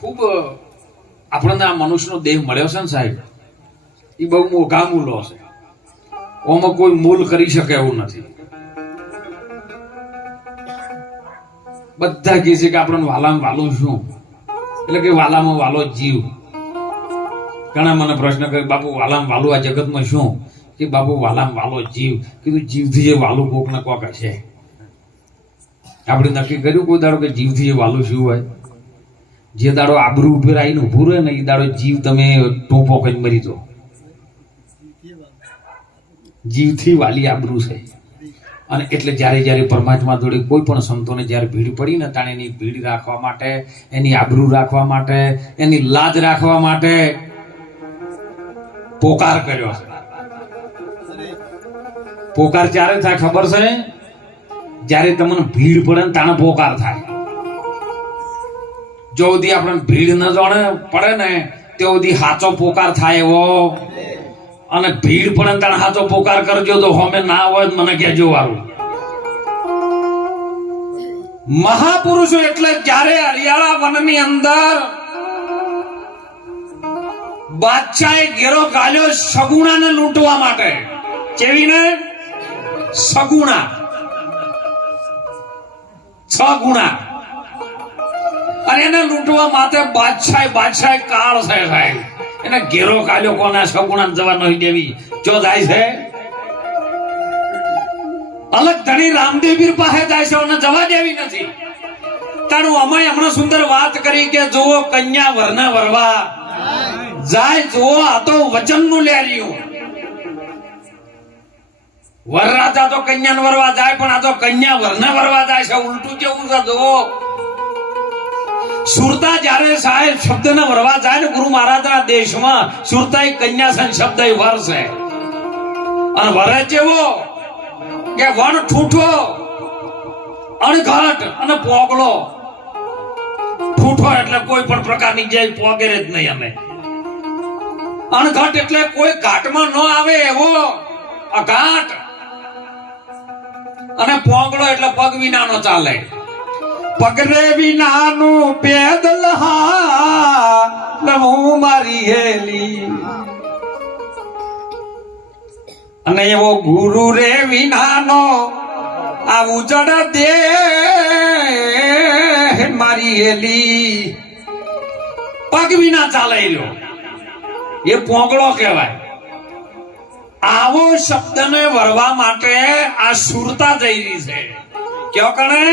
ખૂબ આપણને આ મનુષ્યનો દેહ મળ્યો છે ને સાહેબ, એ બહુ મોઘા મૂલો છે. ઓમાં કોઈ મૂલ કરી શકે એવું નથી. બધા કહે છે કે આપણને વાલામાં વાલું શું, એટલે કે વાલામાં વાલો જીવ. ઘણા મને પ્રશ્ન કરે, બાપુ વાલામાં વાલું આ જગતમાં શું? કે બાપુ વાલામાં વાલો જીવ. કીધું જીવથી જે વાલું કોક ને કોક હશે. આપણે નક્કી કર્યું કોઈ દાડો કે જીવથી જે વાલું શું હોય? જે દાડો આબરૂ ઉપર આવીને ઉભું રહે ને એ દાડો જીવ તમે ટોપો કઈ મરી દો. જીવથી વાલી આબરૂ છે. અને એટલે જ્યારે જ્યારે પરમાત્મા જોડે કોઈ પણ સંતોને જ્યારે ભીડ પડી ને તાણે એની ભીડ રાખવા માટે, એની આબરૂ રાખવા માટે, એની લાજ રાખવા માટે પોકાર કર્યો છે. પોકાર ત્યારે થાય ખબર છે? જ્યારે તમને ભીડ પડે ને તાણે પોકાર થાય. જો સુધી આપણને ભીડ ન જાણે પડે ને તે સુધી સાચો પોકાર થાય એવો. અને ભીડ પડે ને તાણે સાચો પોકાર કરજો, તો હોમે ના હોય મને કહેજો વારું. મહાપુરુષો એટલે જ્યારે હરિયાળા વનની અંદર બાદશાહે ઘેરો ગાલ્યો સગુણાને લૂંટવા માટે. કેવીને? સગુણા. 6 ગુણા. અને એને લૂંટવા માટે બાદશાહ કાળ છે સાહેબ. એને ઘેરો કાઢ્યો. કોના? સગુણા જવા નહીં દેવી. જો જાય છે અલગ ધણી રામદેવપીર પાસે જાય છે અને જવા દેવી નથી. તારું અમાય હમણાં સુંદર વાત કરી કે જુઓ કન્યા વરના વરવા જાય. જુઓ આ તો વચનનું લેર્યું. વરરાજા તો કન્યા વરવા જાય, પણ આ તો કન્યા વરના વરવા જાય છે. ઉલટું કેવું છે જુઓ. સુરતા જ્યારે સાહેબ શબ્દને વરવા જાય ને ગુરુ મહારાજના દેશમાં, સુરતા કન્યા છે, શબ્દ વર છે. અને વરે જેવો કે વણ ઠૂઠો, અણઘટ અને પોગળો. ઠૂઠો એટલે કોઈ પણ પ્રકારની જે પોગેરે જ નહીં અમે. અણઘટ એટલે કોઈ ઘાટમાં ન આવે એવો અઘાટ. અને પોગળો એટલે પગ વિનાનો ચાલે. પગરે વિનાનું પેદલ હા હું મારી હેલી. અને એવો ગુરુ રે વિનાનો આવું જડ દે મારી હેલી. પગ વિના ચાલે રહ્યો એ પોગળો કહેવાય. આવો શબ્દને વરવા માટે આ સુરતા જઈ રહી છે. ક્યો કણે?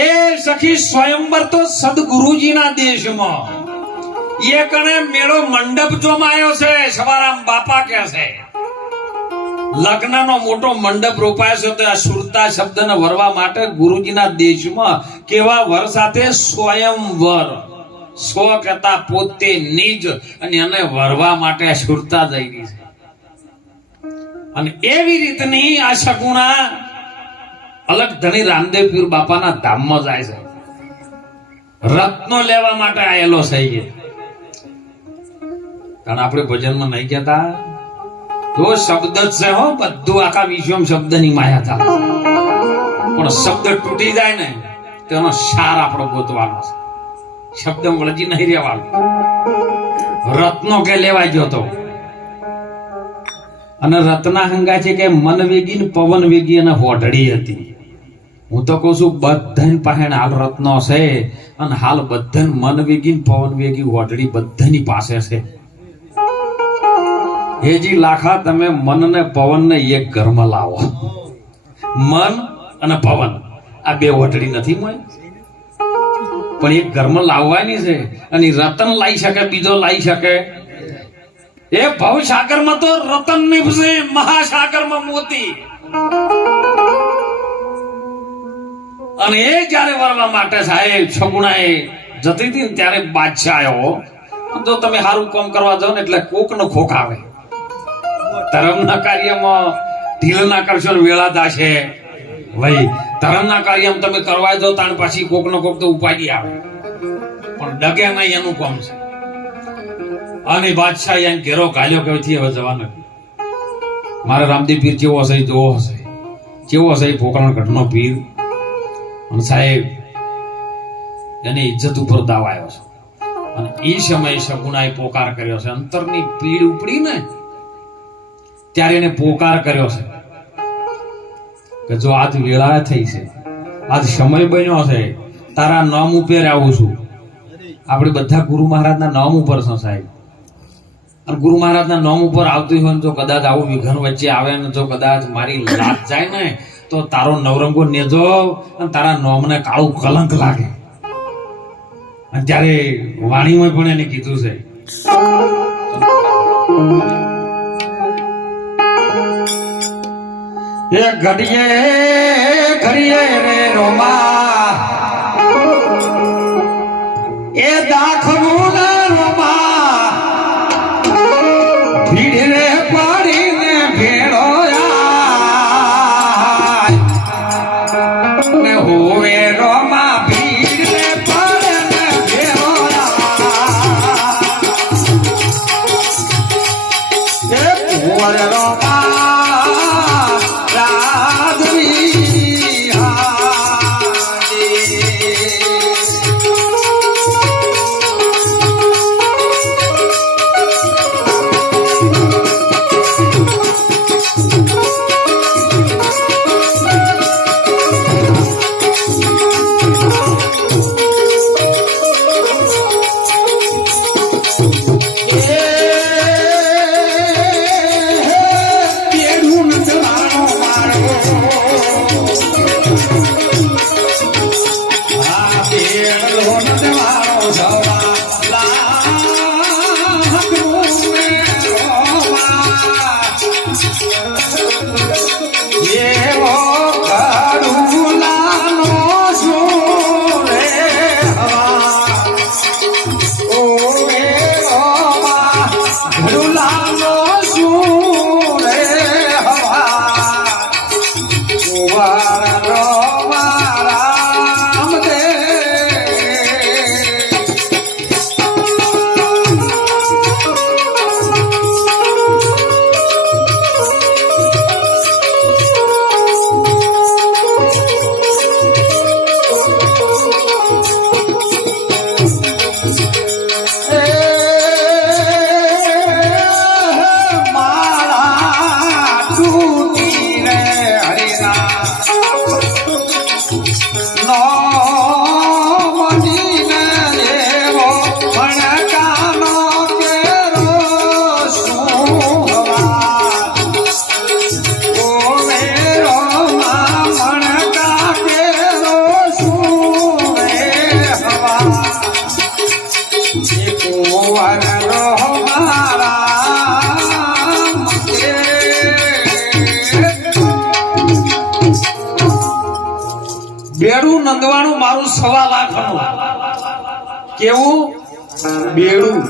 એ સખી સ્વયંવર તો સદગુરુજીના દેશમાં. એ કણે મેળો મંડપ જોમાયો છે. સવારામ બાપા કહે છે લગ્નનો મોટો મંડપ રોપાયો છે. તો આ સુરતા શબ્દને વરવા માટે ગુરુજીના દેશમાં કેવા વર સાથે સ્વયંવર. સ્વ કહેતા પોતે નિજ, અને એને વરવા માટે આ સુરતા જઈ રહી છે. અને એવી રીતની આ સગુણા અલગ ધણી રામદેવપીર બાપાના ધામમાં જાય છે. રત્નો લેવા માટે આયેલો છે. કારણ આપણે ભજનમાં નહીં કહેતા તો શબ્દ જ છે હો. બધું આખા વિશ્વમાં શબ્દની માયા ચાલે છે. પણ શબ્દ તૂટી જાય ને તેનો સાર આપણો ગોતવાનો છે. શબ્દ વળજી નહીં રહેવાનું. રત્નો કે લેવાઈ ગયો તો. અને રત્ના હંગા છે કે મન વેગી ને પવન વેગી અને હોઢડી હતી. હું તો કઉ છું બધાની પાસે હાલ રત્નો છે. અને હાલ બધાને મન વેગી ને પવન વેગી હોઢડી બધાની પાસે છે. હેજી લાખા તમે મન ને પવન ને એક ઘરમાં લાવો. મન અને પવન આ બે હોઢડી નથી મળી, પણ એક ઘરમાં લાવવાની છે. અને રતન લાવી શકે, બીજો લાવી શકે. એ ભવ સાગર માં તો રતન નીપશે, મહાસાગર માં મોતી. અને એ જયારે વરવા માટે સાહેબ સગુણાએ જતી હતી ને ત્યારે બાદશાહ આવ્યો. તો તમે સારું કામ કરવા જાઓ ને એટલે કોક નો ખોખ આવે. ધર્મના કાર્યમાં ઢીલ ના કરશો ને વેળા દાશે ભાઈ. ધર્મના કાર્યમાં તમે કરવા જાઓ તાણ પાછી કોક નો કોક તો ઉપાડી આવે, પણ ડગે નહીં એનું કામ છે. અને બાદશાહ એને ઘેરો ગાલ્યો કે હવે જવાનો. મારા રામદેવ પીર જેવો હશે જોવો હશે, જેવો હશે પોકરણ ઘટનો પીર. અને સાહેબ એની ઇજ્જત ઉપર દાવ આવ્યો છે. અને એ સમયે શકુણાએ પોકાર કર્યો છે. અંતરની પીડ ઉપડી ને ત્યારે એને પોકાર કર્યો છે કે જો આજ વેળા થઈ છે, આજ સમય બન્યો છે, તારા નામ ઉપર આવું છું. આપણે બધા ગુરુ મહારાજના નામ ઉપર છે સાહેબ. અને ગુરુ મહારાજના નામ ઉપર આવતું હોય ને જો કદાચ આવું વિઘન વચ્ચે આવે ને જો કદાચ મારી લાત જાય ને તો તારો નવરંગો નેજો અને તારા નામને કાળું કલંક લાગે. અને ત્યારે વાણીમાં પણ એને કીધું છે એ ઘડીએ ઘડીએ રે રોમા એ દાખલું ને રોમા ભીડ રે પાડીને ભેળો ને હોવે રોમા ભીડ રે પાડીને ભેળો એ કુંવર રોમા બેડું નંદવાનું મારું 1.25 લાખનું. કેવું બેડું?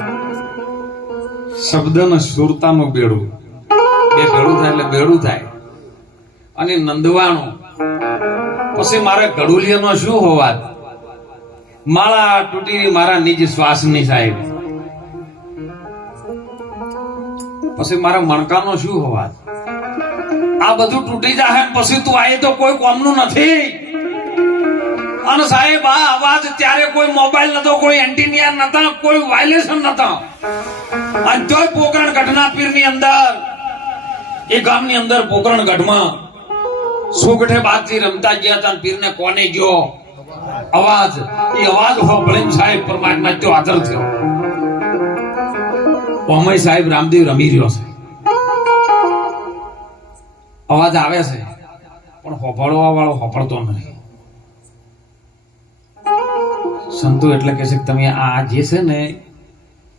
શબ્દનો સુરતાનું બેડું. બે ભેડું થાય એટલે બેડું થાય. અને નંદવાનું પછી મારે ગડુલિયાનો શું હોવાત? માળા તૂટી મારા નિજ શ્વાસની સાહેબ. પછી મારા મણકાનો શું હોવાત? આ બધું તૂટી જાય પછી તું આયે તો કોઈ કોમનું નથી. અને સાહેબ આ અવાજ ત્યારે કોઈ મોબાઈલ નતો, કોઈ એન્ટિનિયર નતા, કોઈ વાયલેશન નતા. અને તોય પોકરણ ગઢના પીરની અંદર એ ગામની અંદર પોકરણ ગઢમાં સુગઠે બાદથી રમતા ગયા હતા. પીરને કોને ગયો અવાજ, એ અવાજ હોભળીને સાહેબ પરમાત્મા તો આદર થયો. ઓમય સાહેબ રામદેવ રમી રહ્યો છે. અવાજ આવે છે પણ હોભળવા વાળો હોભળતો નથી. સંતો એટલે કે છે કે તમે આ જે છે ને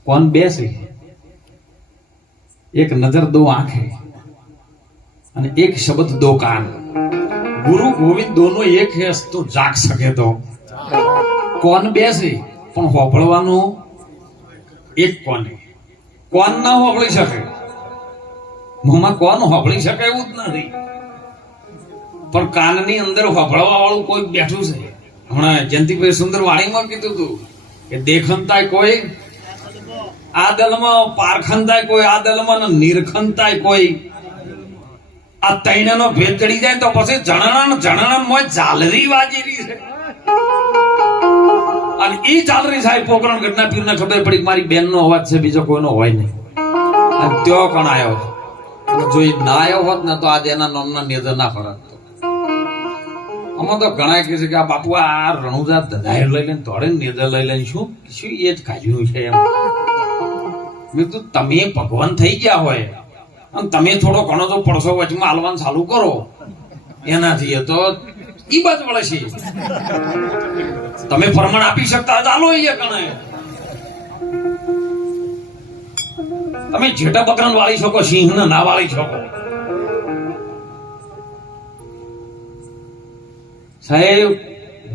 કોણ બેસે, એક નજર દો આંખે અને એક શબ્દ દો કાન. ગુરુ ગોવિંદ દોનો એક है तो जाग सके तो કોણ બેસે પણ હોભળવાનું એક કોને. કોણ ના હોભળી શકે, મોમાં કોણ હોભળી શકે એવું જ નથી, પણ કાનની અંદર હોભળવા વાળું કોઈ બેઠું છે. હમણાં જયંતિભાઈ સુંદર વાણીમાં કીધું હતું કે દેખનતાય કોઈ આ દલમાં, પારખનતાય કોઈ આ દલમાં, નિરખનતાય કોઈ. આ તૈણનો ભેદ ચડી જાય તો પછી જણણ મોય ઝાલરી વાજેલી છે. અને એ ચાલરી સાહેબ પોકરણ ઘટના પીરને ખબર પડી કે મારી બેનનો અવાજ છે, બીજો કોઈનો હોય નહીં. અને ત્યો કણ આવ્યો. જો એ ના આવ્યો હોત ને તો આજે એના નામના નિધન ના ફરક. આમાં તો ઘણા કહે છે કે આ બાપુ આ રણુજા ધધાઈ લઈ લઈને ધોળે નિધન લઈ લઈને શું શું એ જ કાઢ્યું છે એમ. મેં કીધું તમે ભગવાન થઈ ગયા હોય અને તમે થોડો ઘણો તો પડસો વચમાં હાલવાનું ચાલુ કરો એનાથી તો ઈ બાજુ વળે છે. તમે ફરમાન આપી શકતા હોય ચાલો એ કણે તમે જેટા બકરાને વાળી શકો, સિંહને ના વાળી શકો. સાહેબ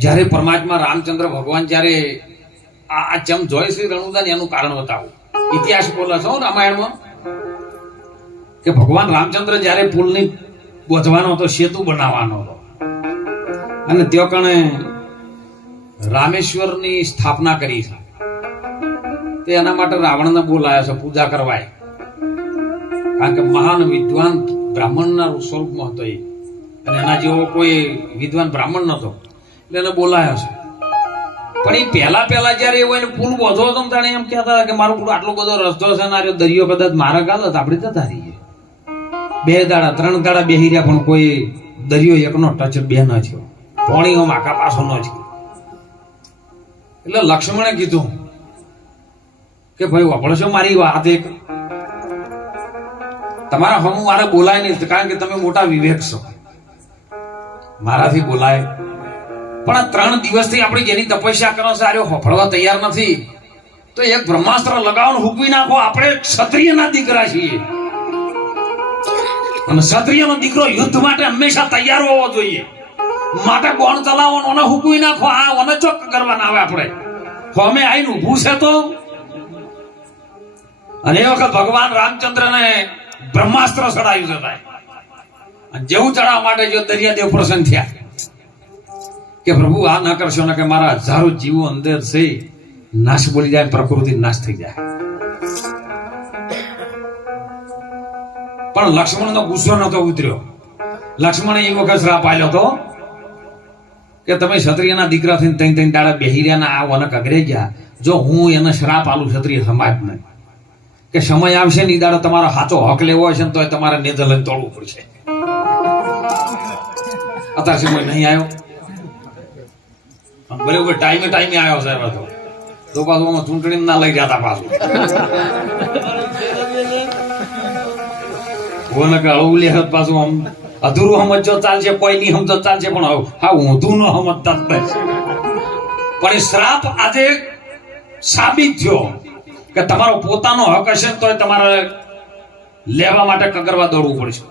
જયારે પરમાત્મા રામચંદ્ર ભગવાન જયારે આ ચમ જોય શ્રી રણુજા ને એનું કારણ બતાવું. ઇતિહાસ બોલે છો રામાયણમાં કે ભગવાન રામચંદ્ર જયારે પુલની બોધવાનો હતો, સેતુ બનાવવાનો હતો, અને ત્યાં કણે રામેશ્વરની સ્થાપના કરી છે. તે એના માટે રાવણને બોલાયા છે પૂજા કરવાય, કારણ કે મહાન વિદ્વાન બ્રાહ્મણના સ્વરૂપમાં હતો એ, અને એના જેવો કોઈ વિદ્વાન બ્રાહ્મણ નતો એટલે એને બોલાયા છે. પણ એ પહેલા જયારે એવો એને પુલ બોધો હતો ત્યારે એમ કહેતા કે મારો પુલ આટલો બધો રસ્તો છે ને દરિયો કદાચ મારા ગાલ તો આપણે જતા રહીએ. 2 દાડા 3 દાડા બેહી રહ્યા પણ કોઈ દરિયો એકનો ટચ બે ન થયો, પોણીઓ માકા પાછો ન થયો. એટલે લક્ષ્મણે કીધું કે ભાઈ વાપરશો મારી વાત, એક તમારા હમું મારે બોલાય નહીં, કારણ કે તમે મોટા વિવેક છો, મારાથી બોલાય. પણ આ 3 દિવસથી આપણે જેની તપસ્યા કરો છે આર્યો હોફળવા તૈયાર નથી, તો એક બ્રહ્માસ્ત્ર લગાવવાનું હુકવી નાખો. આપણે ક્ષત્રિયના દીકરા છીએ અને ક્ષત્રિયનો દીકરો યુદ્ધ માટે હંમેશા તૈયાર હોવો જોઈએ. માટે કોણ ચલાવવાનો અને હુકવી નાખો. આ ઓને ચોક કરવાના આવે આપણે અમે આઈને ઊભું છે તો. અને એ વખત ભગવાન રામચંદ્રને બ્રહ્માસ્ત્ર ચડાવ્યું છે ભાઈ. અને જેવું ચડાવવા માટે જો દરિયાદેવ પ્રસન્ન થયા કે પ્રભુ આ ના કરશો ને કે મારા હજારો જીવો અંદર છે નાશ બોલી જાય, પ્રકૃતિ નાશ થઈ જાય. પણ લક્ષ્મણનો ગુસ્સો નતો ઉતર્યો. લક્ષ્મણે એ વખત શ્રાપ આપ્યો હતો કે તમે ક્ષત્રિયના દીકરા થઈને 3 દાડા બેહી રહ્યા આ વનક અગરે ગયા. જો હું એને શ્રાપ આલું ક્ષત્રિય સમાજને કે સમય આવશે ને દાડો તમારો સાચો હક લેવો હશે ને તો તમારે નેધરલેન્ડ તોડવું પડશે. અત્યાર સમય નહીં આવ્યો, બરોબર ટાઈમે આવ્યો સાહેબ. તો પાછું ચૂંટણી ના લઈ જતા પાછું પાછું આમ અધૂરું સમજો ચાલશે, કોઈ નહીં સમજો ચાલશે, પણ હા ઊંધું ન સમજતા. પણ એ શ્રાપ આજે સાબિત થયો કે તમારો પોતાનો હક હશે તો તમારે લેવા માટે કગરવા દોડવું પડશે.